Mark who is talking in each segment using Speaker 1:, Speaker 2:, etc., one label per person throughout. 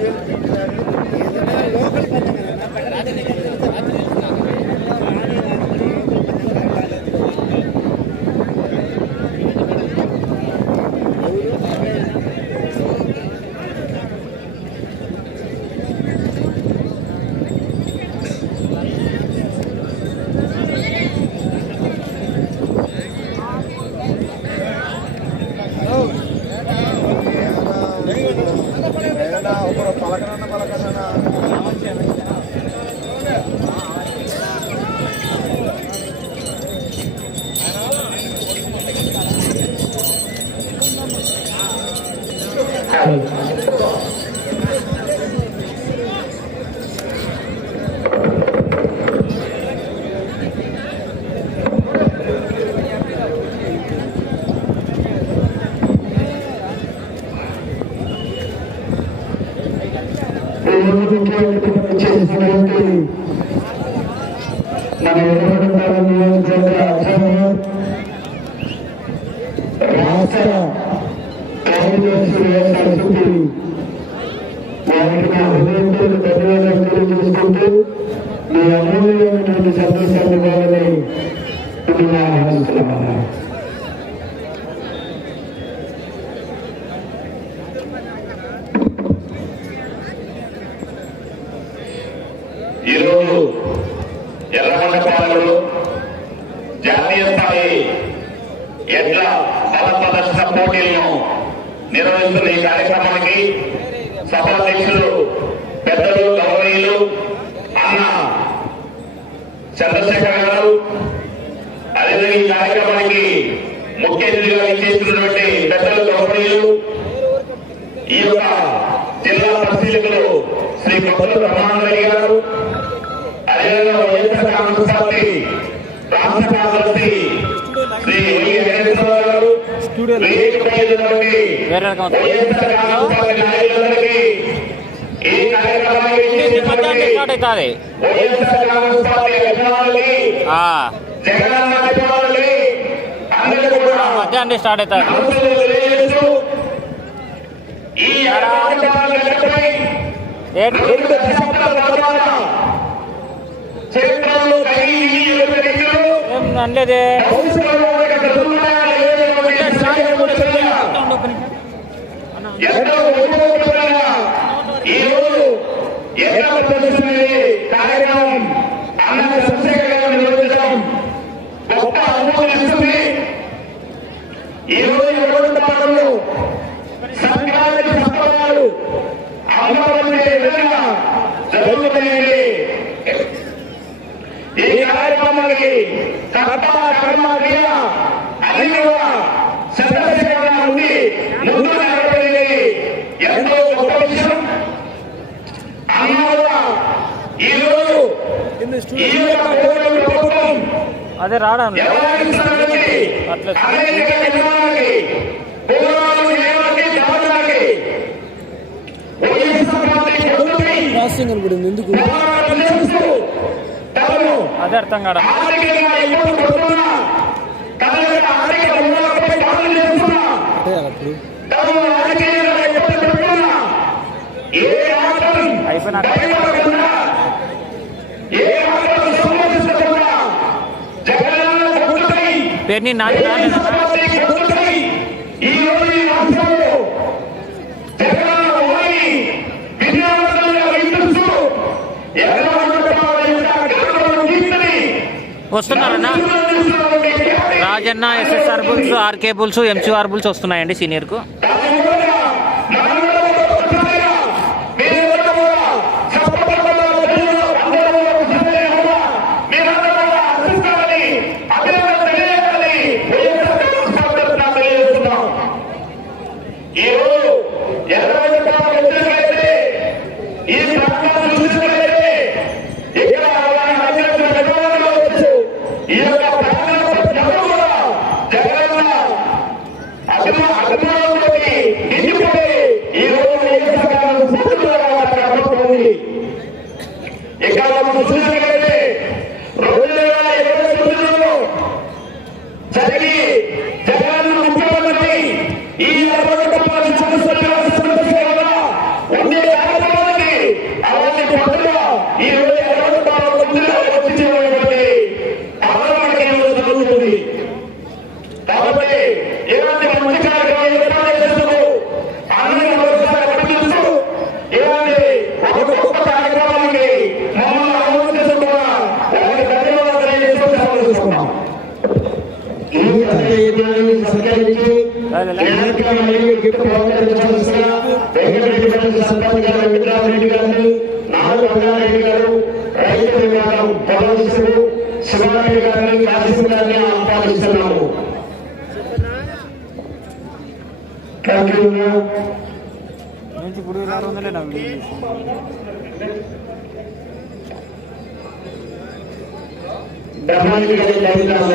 Speaker 1: Thank you. Gracias. నిర్వహిస్తున్న ఈ కార్యక్రమానికి సభాధ్యక్షులు పెద్దలు గౌరవీయులు అన్న చంద్రశేఖర్ గారు అదేవిధంగా ఈ కార్యక్రమానికి ముఖ్య అతిథిగా ఇచ్చేస్తున్నటువంటి పెద్దలు గౌరవీయులు ఈ యొక్క జిల్లా పరిశీలకులు శ్రీ కొత్తల బ్రహ్మాందరెడ్డి గారు అదేవిధంగా వైఎస్ఆర్ కాంగ్రెస్ పార్టీ రాష్ట్ర కార్యదర్శి శ్రీ వెంకటేశ్వర గారు
Speaker 2: వేరే రకం. మధ్యాహ్నం స్టార్ట్ అవుతుంది.
Speaker 1: వైఎస్ఆర్ కాంగ్రెస్ సంతోషిస్తున్నది కార్యక్రమం. అన్న చంద్రశేఖర్
Speaker 2: గారు నిర్వహించడం గొప్ప
Speaker 1: అనుభవం ఇస్తుంది ఈ
Speaker 2: రోజు ఇటువంటి పాలనలో సంఘాలకు సంబంధాలు అమలవలే విధంగా జరుగుతున్నాయండి. ఈ కార్యక్రమాలకి కర్మ క్రియ అన్ని కూడా చంద్రశేఖర్ గారు ఉంది. ముందుగా వైఎస్ఆర్ పార్టీ ప్రభుత్వం
Speaker 3: ప్రాసెసింగ్ కనబడింది ఎందుకు?
Speaker 1: అదే అర్థం
Speaker 2: ఇబ్బంది పడుతున్నా ఇవన్నీ నాకు
Speaker 1: వస్తున్నారన్నా? Rajanna SSR bulls RK bulls MCR bulls వస్తున్నాయండి సీనియర్కు.
Speaker 4: కార్యక్రమాన్ని గిఫ్ట్ బహుకరించవలసిందిగా వెంకటరెడ్డి సర్పంచ్ గారు వెంకటరామరెడ్డి గారిని నాలుగు రంగారెడ్డి గారు రైతు విభాగం పొలవలసుడు శివారెడ్డి గారిని కాశీం గారిని ఆహ్వానిస్తున్నాము.
Speaker 1: ఇప్పుడు ఆరు వందలే
Speaker 4: తర్వాత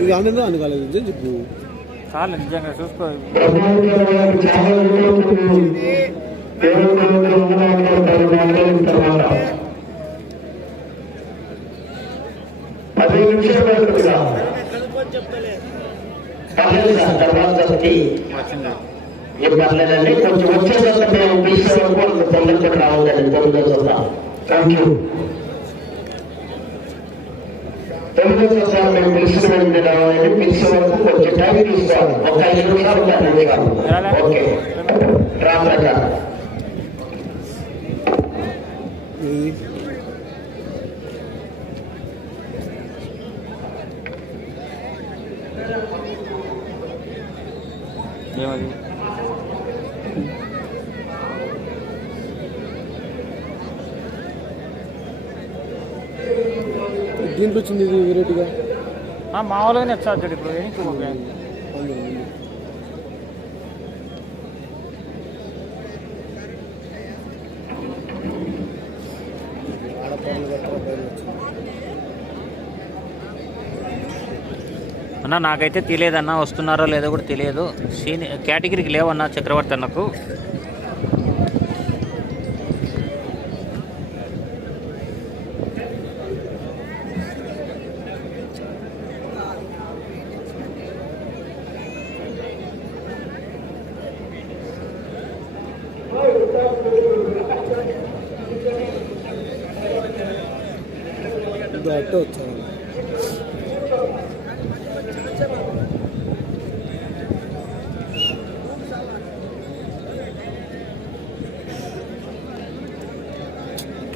Speaker 3: ఇది ఆనందం అనుకోలేదు చెప్పు.
Speaker 1: చాలు నిజంగా చూసుకో.
Speaker 4: బ్రహ్మాండ గారు చాలా విలువైనటువంటి దేవుడు ఉండాలనుకుంటారు మాట్లాడిన తర్వాత పది నిమిషాలు పడుతుంది కదా పర్లేదు సార్ తర్వాత వచ్చి ఏం పర్లేదండి కొంచెం వచ్చే తర్వాత మేము పిలిచే వరకు అంత తొందరగా రావద్దండి తొమ్మిదో చూద్దాం థ్యాంక్ యూ తొమ్మిదో చూద్దాం మేము పిలిచిన వెంటనే వరకు కొంచెం టైం తీసుకోవాలి ఒక ఐదు నిమిషాలు ఓకే
Speaker 1: మామూలుగానే వచ్చాడు ఇప్పుడు. ఏంటి అన్న నాకైతే వస్తున్నారో లేదో కూడా తెలియదు. సీనియర్ కేటగిరీకి లేవన్నా చక్రవర్తి అన్నకు.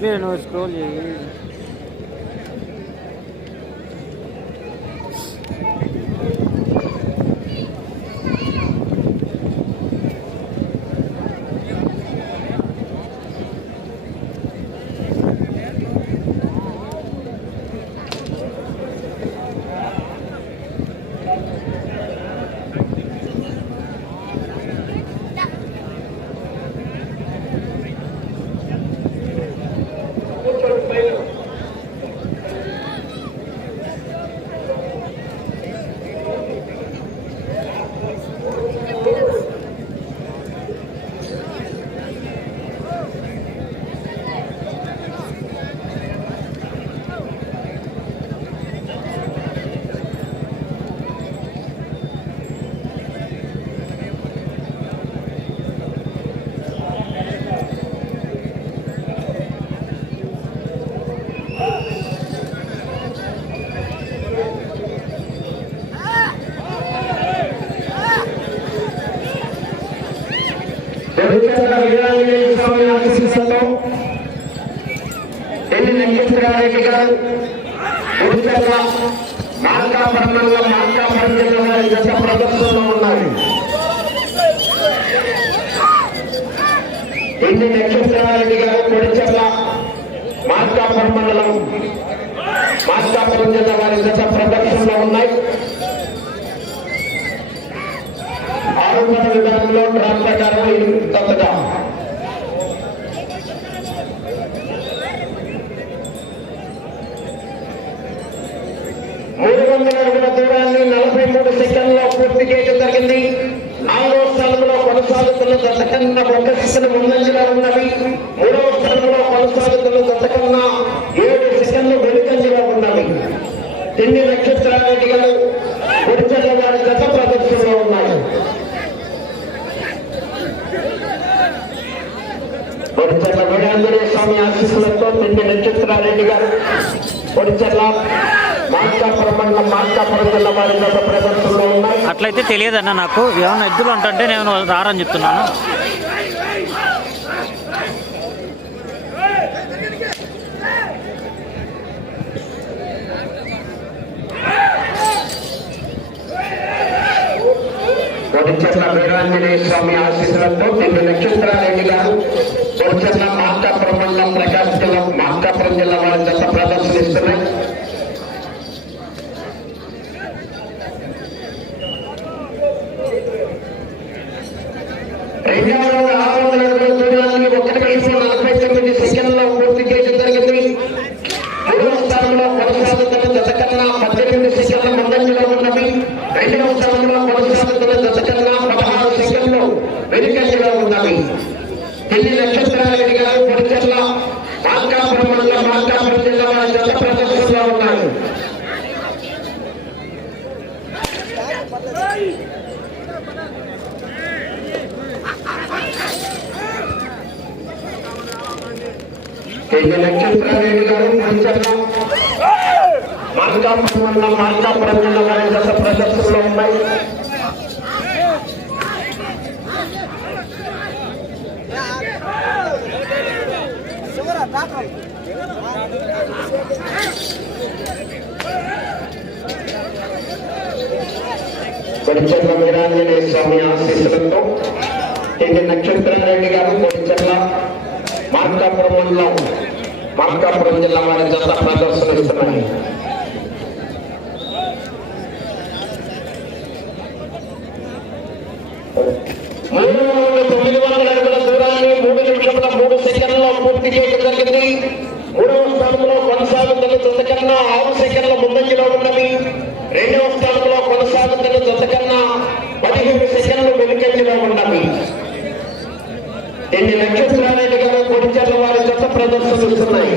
Speaker 1: Miren, no scroll నక్షత్రారెడ్డి గారు ఉడిచర్ల మార్కాపురం మార్కాపురం జిల్లా గత ప్రదర్శనలో ఉన్నారు ఎన్ని నక్షత్రారెడ్డి గారు ఉడిచర్ల మార్కాపురం మండలం మార్కాపురం జిల్లా వారి గత ప్రదర్శనలో ఉన్నాయి. ఆరోపణ విధానంలో డ్రాప్ ప్రకారం ఎనిమిది కొత్తగా మూడు వందల అడుగుల దూరాన్ని నలభై మూడు సెకండ్లో పూర్తి చేయడం జరిగింది. ఆరో స్థానంలో కొనసాగుతున్న దశకన్నా ఒక సెకండ్ ముందంజలో ఉన్నవి మూడవ స్థానంలో కొనసాగుతున్న దశకన్నా ఏడు సెకండ్లు వెనుకంజలో ఉన్నవి ఎన్ని నక్షత్రారెడ్డి గారు గుడిచల్ల వారి గత ప్రదర్శనలో ఉన్నాయి ఒడిచర్ల వీరాంజనేయ స్వామి ఆశీస్సులతో తిండి నక్షత్రారెడ్డి గారు ఒడిచర్ల
Speaker 2: అట్లయితే తెలియదన్న నాకు ఏమైనా ఎద్దులు అంటే నేను రారని చెప్తున్నాను
Speaker 1: ఒడిచర్ల వీరాంజనేయ స్వామి ఆశీస్సులతో తిండి నక్షత్రారెడ్డి గారు ఒడిచర్ల మార్కాపురం మండలం ప్రకాశం జిల్లా మార్కాపురం జిల్లా వారి గత ప్రదర్శనిస్తున్నాయి రెండవ రౌండ్ ఆరు వందల అడుగుల దూరాన్ని ఒకటి నిమిషం నలభై తొమ్మిది సెకండ్లో పూర్తి చేయడం జరిగింది మూడవ స్థానంలో కొనసాగుతున్న జత కన్నా పద్దెనిమిది సెకండ్ల ముందంజలో ఉన్నవి రెండవ స్థానంలో కొనసాగుతున్న జత కన్నా పదహారు సెకండ్లు వెనుకంజలో ఉన్నవి ఢిల్లీ నక్షత్రారెడ్డి గారు పొడిచర్ల మార్కాపురం మండలం మార్కాపురం జిల్లా వారి జత ప్రదర్శనలో ఉన్నారు ఢిల్లీ నక్షత్రారెడ్డి గారు పొడిచర్ల మార్కాపురం మండలం మార్కాపురం జిల్లా వారి జత ప్రదర్శనలో ఉన్నాయి కొడిచెర్ల వీరాంజనేయ స్వామి ఆశీస్సులతో ఇది నక్షత్రారెడ్డి గారు కొడిచెర్ల మార్కాపురం మండలం మార్కాపురం జిల్లా వారి జత ప్రదర్శనిస్తున్నాయి మూడు తొమ్మిది వందల అడుగుల దూరాన్ని మూడు నిమిషముల మూడు సెకండ్లలో పూర్తి చేయడం జరిగింది. మూడవ స్థానంలో కొనసాగుతున్న జత కన్నా ఆరు సెకండ్ల ముందంజలో ఉన్నవి రెండవ స్థానంలో కొనసాగుతున్న జత కన్నా పదిహేను సెకండ్లు వెనుకంజలో ఉన్నవి ఎన్ని నక్షత్రారెడ్డి గారు కొడిచర్ల వారి ప్రదర్శనిస్తున్నాయి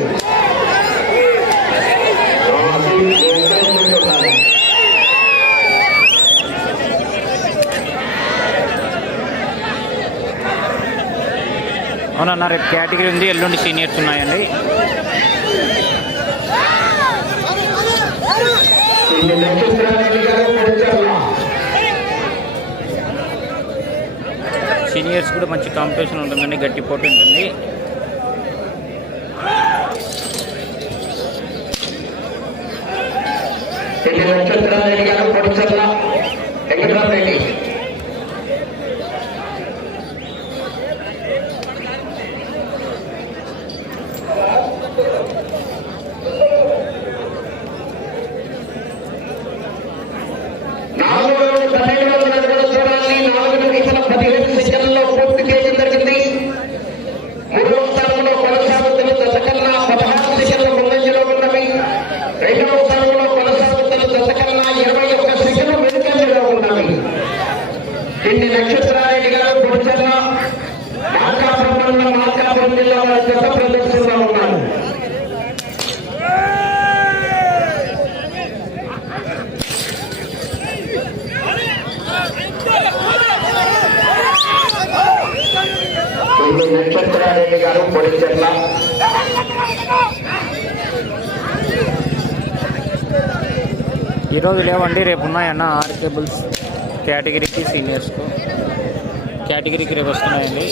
Speaker 2: రేపు కేటగిరీ ఉంది ఎల్లుండి సీనియర్స్ ఉన్నాయండి. సీనియర్స్ కూడా మంచి కాంపిటీషన్ ఉంటుందండి గట్టి పోటీ ఉంటుంది.
Speaker 1: ఎన్ని నక్షత్రారెడ్డి గారు పొడిచర్ల వెంకటరామరెడ్డి
Speaker 2: ఈరోజు లేవండి రేపు ఉన్నాయన్న ఆరు టేబుల్స్ కేటగిరీకి సీనియర్స్కు కేటగిరీకి రేపు వస్తున్నాయండి.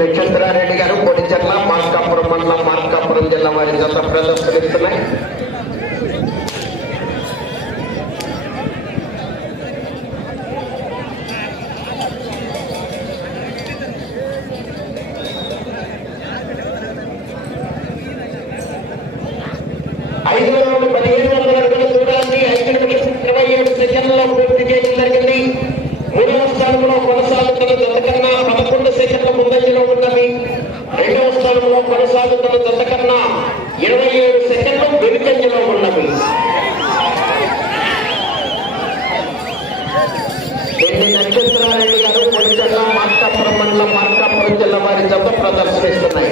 Speaker 5: నక్షత్రారెడ్డి గారు పొడిచెర్ల మార్కాపురం మండలం మార్కాపురం జిల్లా వారి జత ప్రదర్శనిస్తున్నాయి
Speaker 1: Christmas.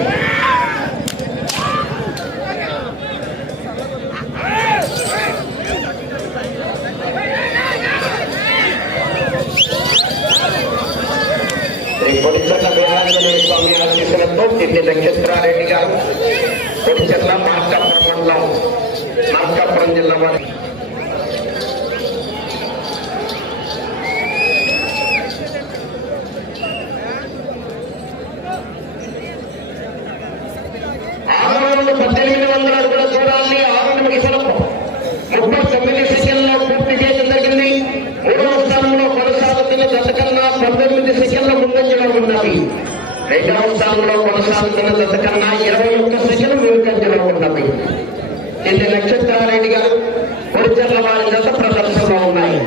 Speaker 1: రెండవ స్థానంలో కొనసాగుతున్న దశ కన్నా ఇరవై ఒక్క సెకండ్ వెనుకంజలో ఉన్నది. ఇది నక్షత్రారెడ్డి గారు కొడిచర్ల వారి దశ ప్రదర్శనలో ఉన్నాయి.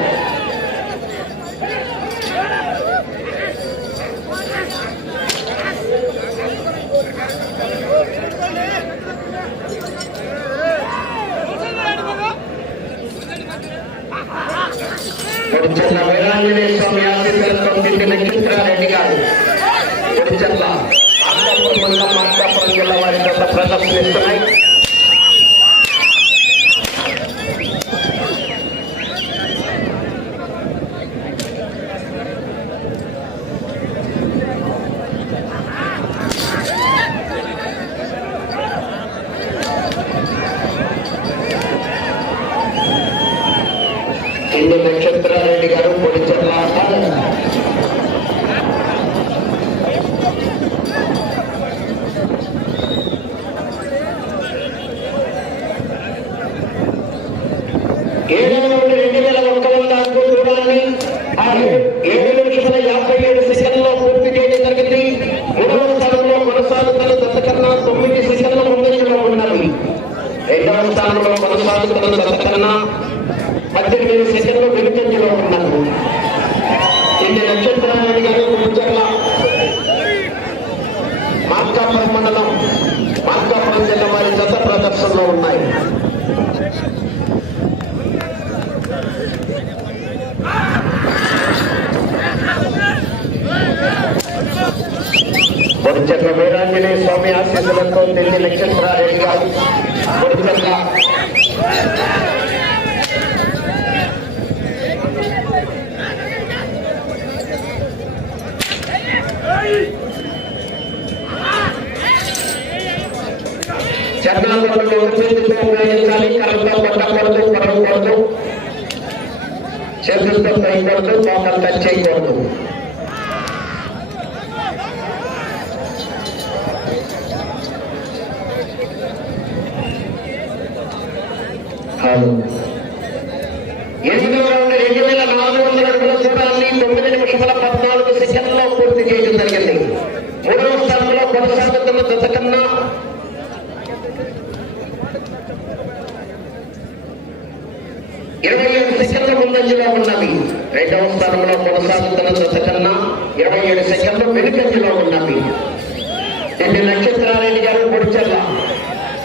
Speaker 5: కొడిచర్ల వీరాంజనేయ toughness tonight. నక్షత్రారెడ్డి గారు
Speaker 1: పొడి ಚಕ್ರ ಬೇರಾಂಜನೇ ಸ್ವಾಮಿ ಆಶೀಸಲಂತೂ ತಿಂಡಿ ನಕ್ಷತ್ರ ಬದುಕಲ್ಲ ಚಕ್ರವನ್ನು ಚಕ್ರಸ್ಥ ಕೈಗೊಳ್ಳು ತಾಮಲ್ ತಂಚೆ ಕೊಡ್ತು ఇరవై ఏడు సెకండ్ల ముందంజలో ఉన్నది. రెండవ స్థానంలో కొనసాగుతున్న దశ కన్నా ఇరవై ఏడు సెకండ్లు వెనుకంజలో ఉన్నది. ఎన్ని నక్షత్రారెడ్డి గారు పొడిచెల్ల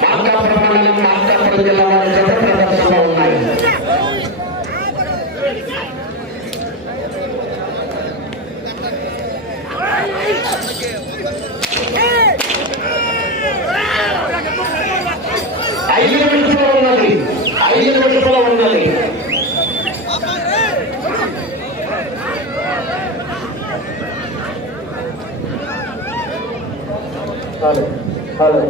Speaker 1: మార్కాపురం మండలం మార్కాపురం జిల్లా వారి ప్రదర్శనలో ఉన్నాయి.
Speaker 3: హలో హలో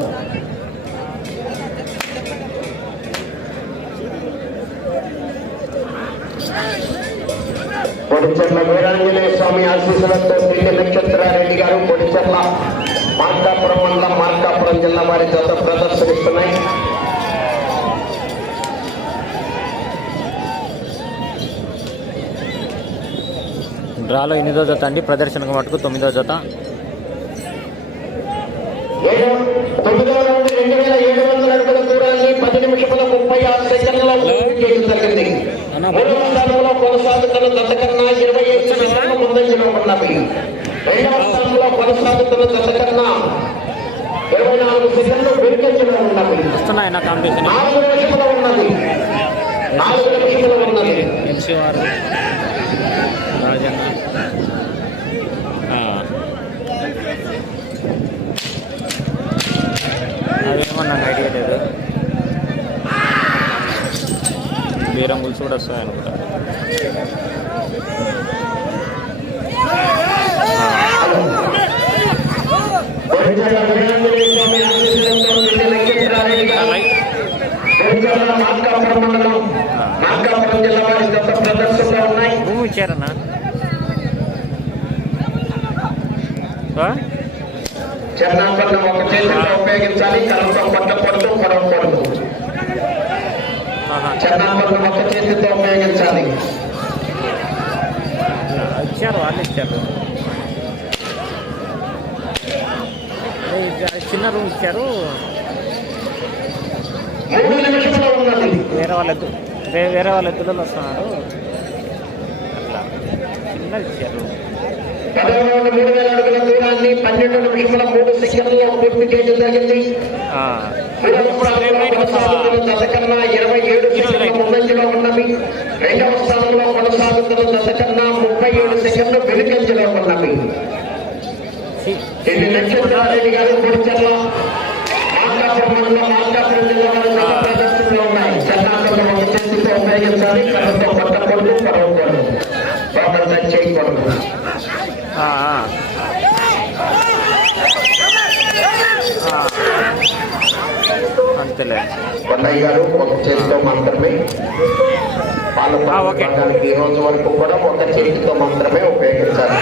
Speaker 1: పొడిచెర్ల వీరాంజనేయ స్వామి ఆశీస్సులతో పిల్లి నక్షత్రారెడ్డి గారు పొడిచెర్ల మార్కాపురం మండలం మార్కాపురం జిల్లా వారి జత ప్రదర్శనిస్తున్నాయి.
Speaker 2: డ్రాలో ఎనిమిదో జత అండి. ప్రదర్శనకు మటుకు తొమ్మిదో జత.
Speaker 1: రౌండ్ రెండు వేల ఏడు వందల అడుగుల దూరాన్ని పది నిమిషముల ముప్పై ఆరు సెకండ్ల పూర్తి చేయడం జరిగింది మూడవ స్థానంలో కొనసాగుతున్న జత కన్నా ఇరవై ఐదు సెకండ్ల ముందంజలో ఉన్నవి రెండవ స్థానంలో కొనసాగుతున్న జత కన్నా ఇరవై నాలుగు సెకండ్లు వెనుకంజలో ఉన్నవి
Speaker 2: వస్తున్నాయి నా కాంపిటీషన్
Speaker 1: నాలుగు నిమిషముల ఉన్నది. నాలుగు నిమిషముల ఉన్నది.
Speaker 2: ఎంసీ వారు రాజన్న ఆ. అదేమో నాకు ఐడియా లేదు బీరం గుల్స్ కూడా వస్తాయి అనుకుంటా
Speaker 1: కొరిజల వీరాంజనేయ స్వామి ఆశీస్సులతో దివ్య నక్షత్రారెడ్డి గారు కొరిజల మార్కాపురం మండలం మార్కాపురం జిల్లా
Speaker 2: భూమి ఇచ్చారన్నా ఆ?
Speaker 1: చెన్నాపల్లి ఒక ఉపయోగించాలి కలంతో
Speaker 2: ఆహా.
Speaker 1: చేతితో ఉపయోగించాలి.
Speaker 2: ఇచ్చారు వాళ్ళు ఇచ్చారు. చిన్న రూమ్ ఇచ్చారు. వేరే వాళ్ళ వేరే వాళ్ళ ఎద్దులలో వస్తున్నారు. అట్లా చిన్నది ఇచ్చారు.
Speaker 1: పన్నెండు నిమిషముల మూడు సెకండ్లలో పూర్తి చేయడం జరిగింది.
Speaker 2: ఆ.
Speaker 1: దశకన్నా ఇరవై ఏడు సెకండ్ల ముందంజలో ఉన్నవి. రెండవ స్థానంలో కొనసాగుతున్న దశకన్నా ముప్పై ఏడు సెకండ్లు వెనుకంజలో ఉన్నవి.
Speaker 2: చి-
Speaker 1: నక్షత్రారెడ్డి గారు పొడిచర్ల మార్కాపురం మండలం మార్కాపురం జిల్లా వారి ప్రదర్శనలో ఉన్నాయి. చేతితో ఉపయోగించాలి. పడవకూడదు చేయకూడదు కొండయ్య గారు ఒక చేతితో మాత్రమే పాల
Speaker 2: ఆ, ఓకే.
Speaker 1: పదార్థానికి ఈ రోజు వరకు కూడా ఒక చేతితో మాత్రమే ఉపయోగించాలి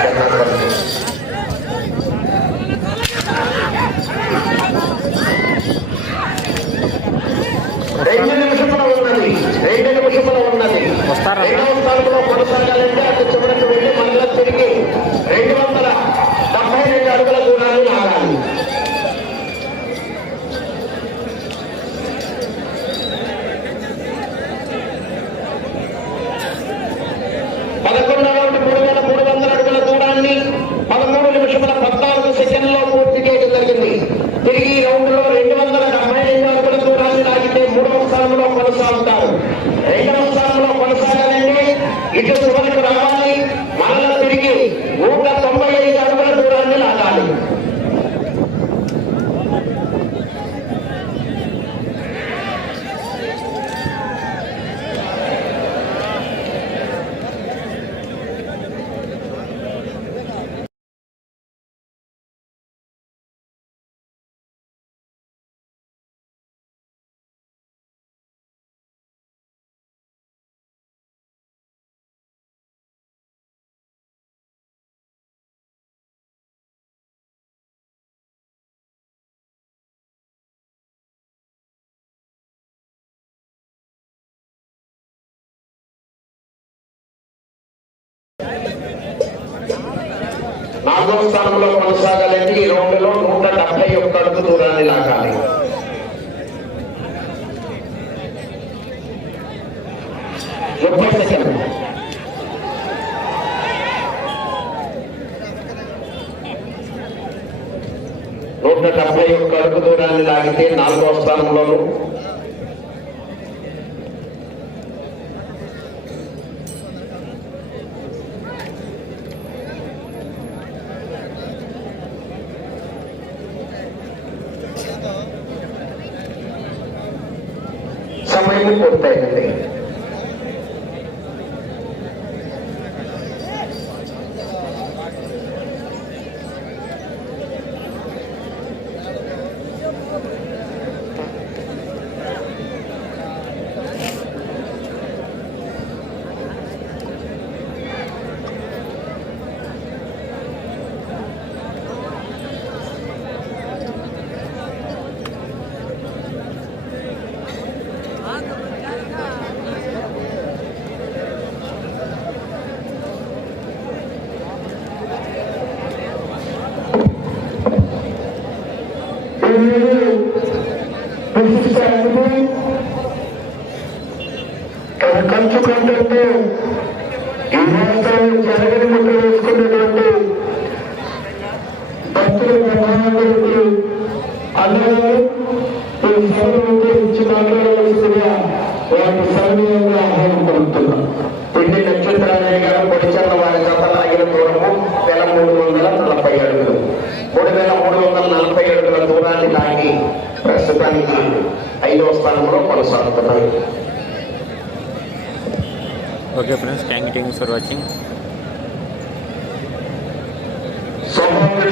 Speaker 1: అగ్రమ స్థానంలో కొనసాగాలంటే ఈ రౌండ్లో నూట డెబ్బై ఒక్క అడుగు దూరాన్ని లాగాలి. నూట డెబ్బై ఒక్క అడుగు దూరాన్ని లాగితే నాలుగో స్థానంలోనూ
Speaker 5: కంచు కంటే ఈ రాష్ట్రాన్ని జరగని ముద్ర వేసుకున్నటువంటి భక్తుల ప్రధానమంత్రికి అందరూ ఈ సభను ఉద్దేశించి మాట్లాడవలసిందిగా వారికి సవినయంగా ఆహ్వానం పలుకుతున్నాం
Speaker 1: పిండి నక్షత్రాలయ గారు పొడిచర్ల వారి జత లాగిన దూరము వేల మూడు వందల నలభై అడుగులు మూడు వేల మూడు వందల నలభై అడుగుల దూరాన్ని లాగి ప్రస్తుతానికి ఐదవ స్థానంలో కొనసాగుతున్నారు
Speaker 2: ఓకే